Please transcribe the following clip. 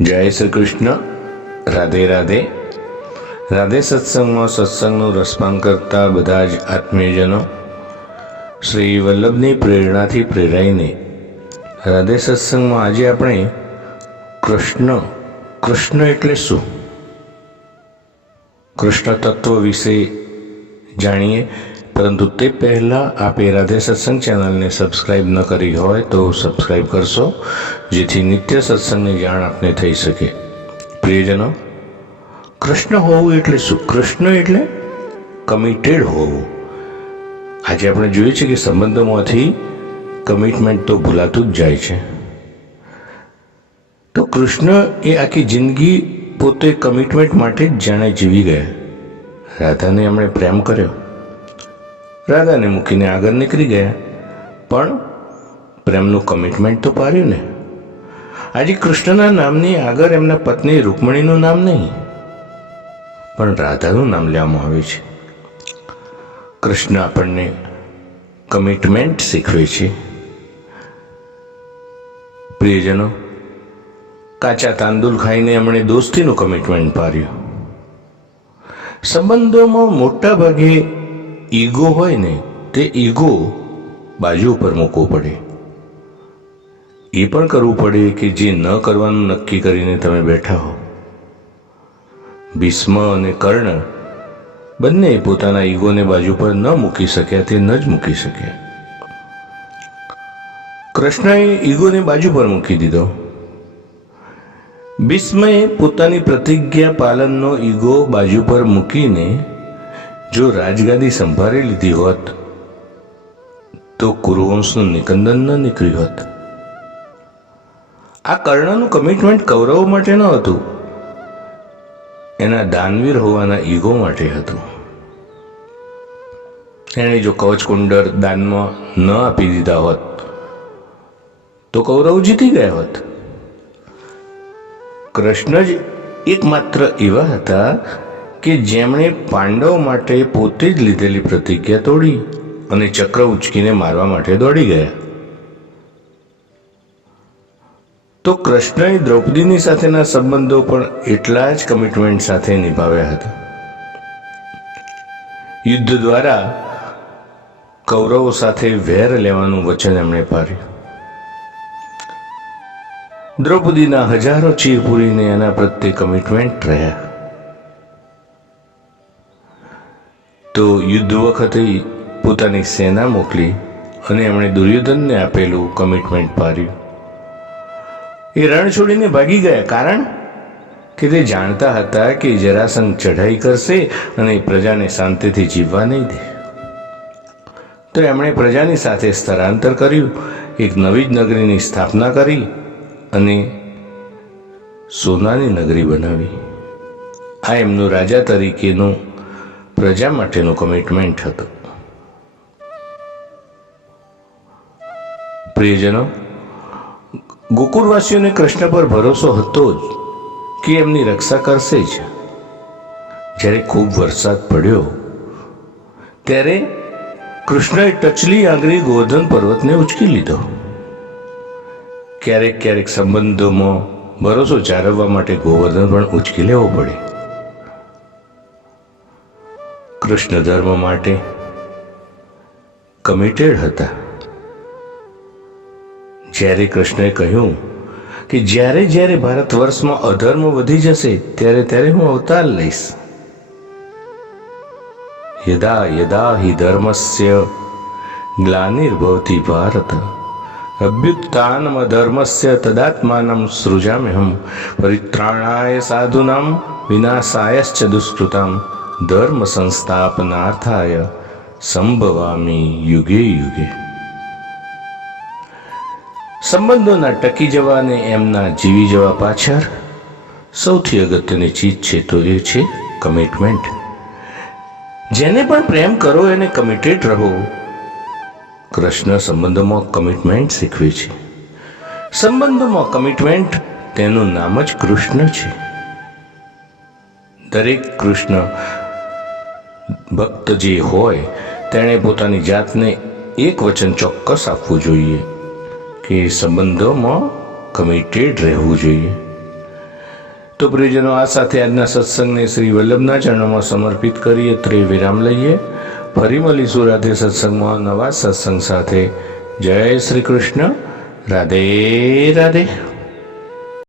જય શ્રી કૃષ્ણ. રાધે રાધે. રાધે સત્સંગમાં સત્સંગનું રસપાન કરતા બધા જ આત્મીયજનો શ્રી વલ્લભની પ્રેરણાથી પ્રેરાઈને રાધે સત્સંગમાં આજે આપણે કૃષ્ણ કૃષ્ણ એટલે શું? કૃષ્ણ તત્વ વિશે જાણીએ. પરંતુ તે પહેલાં આપે રાધે સત્સંગ ચેનલને સબસ્ક્રાઈબ ન કરી હોય તો સબસ્ક્રાઈબ કરશો, જેથી નિત્ય સત્સંગની જાણ આપને થઈ શકે. પ્રિયજનો, કૃષ્ણ હોવું એટલે શું? કૃષ્ણ એટલે કમિટેડ હોવું. આજે આપણે જોઈએ છીએ કે સંબંધોમાંથી કમિટમેન્ટ તો ભૂલાતું જ જાય છે. તો કૃષ્ણ એ આખી જિંદગી પોતે કમિટમેન્ટ માટે જ જાણે જીવી ગયા. રાધાને એમણે પ્રેમ કર્યો. રાધાને મૂકીને આગળ નીકળી ગયા. પણ પ્રેમનું કમિટમેન્ટ તો પાર્યું ને. આજે કૃષ્ણના નામની આગળ એમના પત્ની રૂકમણીનું નામ નહીં, પણ રાધાનું નામ લેવામાં આવ્યું છે. કૃષ્ણ આપણને કમિટમેન્ટ શીખવે છે. પ્રિયજનો, કાચા તાંદુલ ખાઈને એમણે દોસ્તીનું કમિટમેન્ટ પાર્યું સંબંધોમાં મોટા ભાગે ઈગો હોય ને, તે ઈગો બાજુ ઉપર મૂકવો પડે. એ પણ કરવું પડે કે જે ન કરવાનું નક્કી કરીને તમે બેઠા હો. ભીષ્મ અને કર્ણ બંને પોતાના ઈગોને બાજુ પર ન મૂકી શક્યા, તે ન જ મૂકી શક્યા. કૃષ્ણએ ઈગોને બાજુ પર મૂકી દીધો. ભીષ્મએ પોતાની પ્રતિજ્ઞા પાલનનો ઈગો બાજુ પર મૂકીને જો રાજગાદી સંભાળી લીધી હોત, તો કુરુવંશનું નિકંદન ન નીકળ્યું હોત. આ કર્ણનું કમિટમેન્ટ કૌરવો માટે ન હતું. એના દાનવીર હોવાના ઈગો માટે હતું. એણે જો કવચ કુંડર દાનમાં ન આપી દીધા હોત, તો કૌરવ જીતી ગયા હોત. કૃષ્ણ જ એકમાત્ર એવા હતા કે જેમણે પાંડવ માટે પોતે જ લીધેલી પ્રતિજ્ઞા તોડી અને ચક્ર ઉચકીને મારવા માટે દોડી ગયા. તો કૃષ્ણએ દ્રૌપદીની સાથેના સંબંધો પણ એટલા જ કમિટમેન્ટ સાથે નિભાવ્યા હતા. યુદ્ધ દ્વારા કૌરવો સાથે વેર લેવાનું વચન એમણે પાર્યું દ્રૌપદીના હજારો ચીર પૂરીને એના પ્રત્યે કમિટમેન્ટ રહ્યા. તો યુદ્ધ વખતે પોતાની સેના મોકલી અને એમણે દુર્યોધનને આપેલું કમિટમેન્ટ પાર્યું એ રણ છોડીને ભાગી ગયા. કારણ કે તે જાણતા હતા કે જરાસંઘ ચઢાઈ કરશે અને પ્રજાને શાંતિથી જીવવા નહીં દે. તો એમણે પ્રજાની સાથે સ્થળાંતર કર્યું. એક નવી જ નગરીની સ્થાપના કરી અને સોનાની નગરી બનાવી. આ એમનું રાજા તરીકેનું પ્રજા માટેનું કમિટમેન્ટ હતું. પ્રિયજનો, ગોકુળવાસીઓને કૃષ્ણ પર ભરોસો હતો જ કે એમની રક્ષા કરશે જ. જ્યારે ખૂબ વરસાદ પડ્યો, ત્યારે કૃષ્ણએ ટચલી આંગળી ગોવર્ધન પર્વતને ઉચકી લીધો. ક્યારેક ક્યારેક સંબંધોમાં ભરોસો જાળવવા માટે ગોવર્ધન પણ ઉચકી લેવો પડે. કૃષ્ણ ધર્મ માટે કમિટેડ હતા. જ્યારે કૃષ્ણએ કહ્યું કે જ્યારે જ્યારે ભારત વર્ષમાં અધર્મ વધી જશે, ત્યારે ત્યારે હું અવતાર લઈશ. યદા યદા હિ ધર્મસ્ય ગ્લાનિર્ભવતી ભારત. અભ્યુત્થાનમ ધર્મસ્ય તદાત્માનમ સૃજામ્યહમ. પરિત્રાણાય સાધુનામ વિનાશાયશ્ચ દુષ્કૃતામ. ધર્મ સંસ્થાપનાર્થાય સંભવામી યુગે યુગે સંબંધોના ટકી જવા એમના જીવી જવા પાછળ સૌથી અગત્યની ચીજ છે તો એ છે કમિટમેન્ટ જેને પણ પ્રેમ કરો એને કમિટેડ રહો. કૃષ્ણ સંબંધોમાં કમિટમેન્ટ શીખવે છે. સંબંધોમાં કમિટમેન્ટ તેનું નામ જ કૃષ્ણ છે. દરેક કૃષ્ણ ભક્ત જે હોય, તેણે પોતાની જાતને એક વચન ચોક્કસ આપવું જોઈએ કે સંબંધોમાં કમિટેડ રહેવું જોઈએ. તો પ્રિયજનો, આ સાથે આજના સત્સંગને શ્રી વલ્લભના ચરણોમાં સમર્પિત કરીએ, ત્રે વિરામ લઈએ. ફરી મળીશું રાધે સત્સંગમાં નવા સત્સંગ સાથે. જય શ્રી કૃષ્ણ. રાધે રાધે.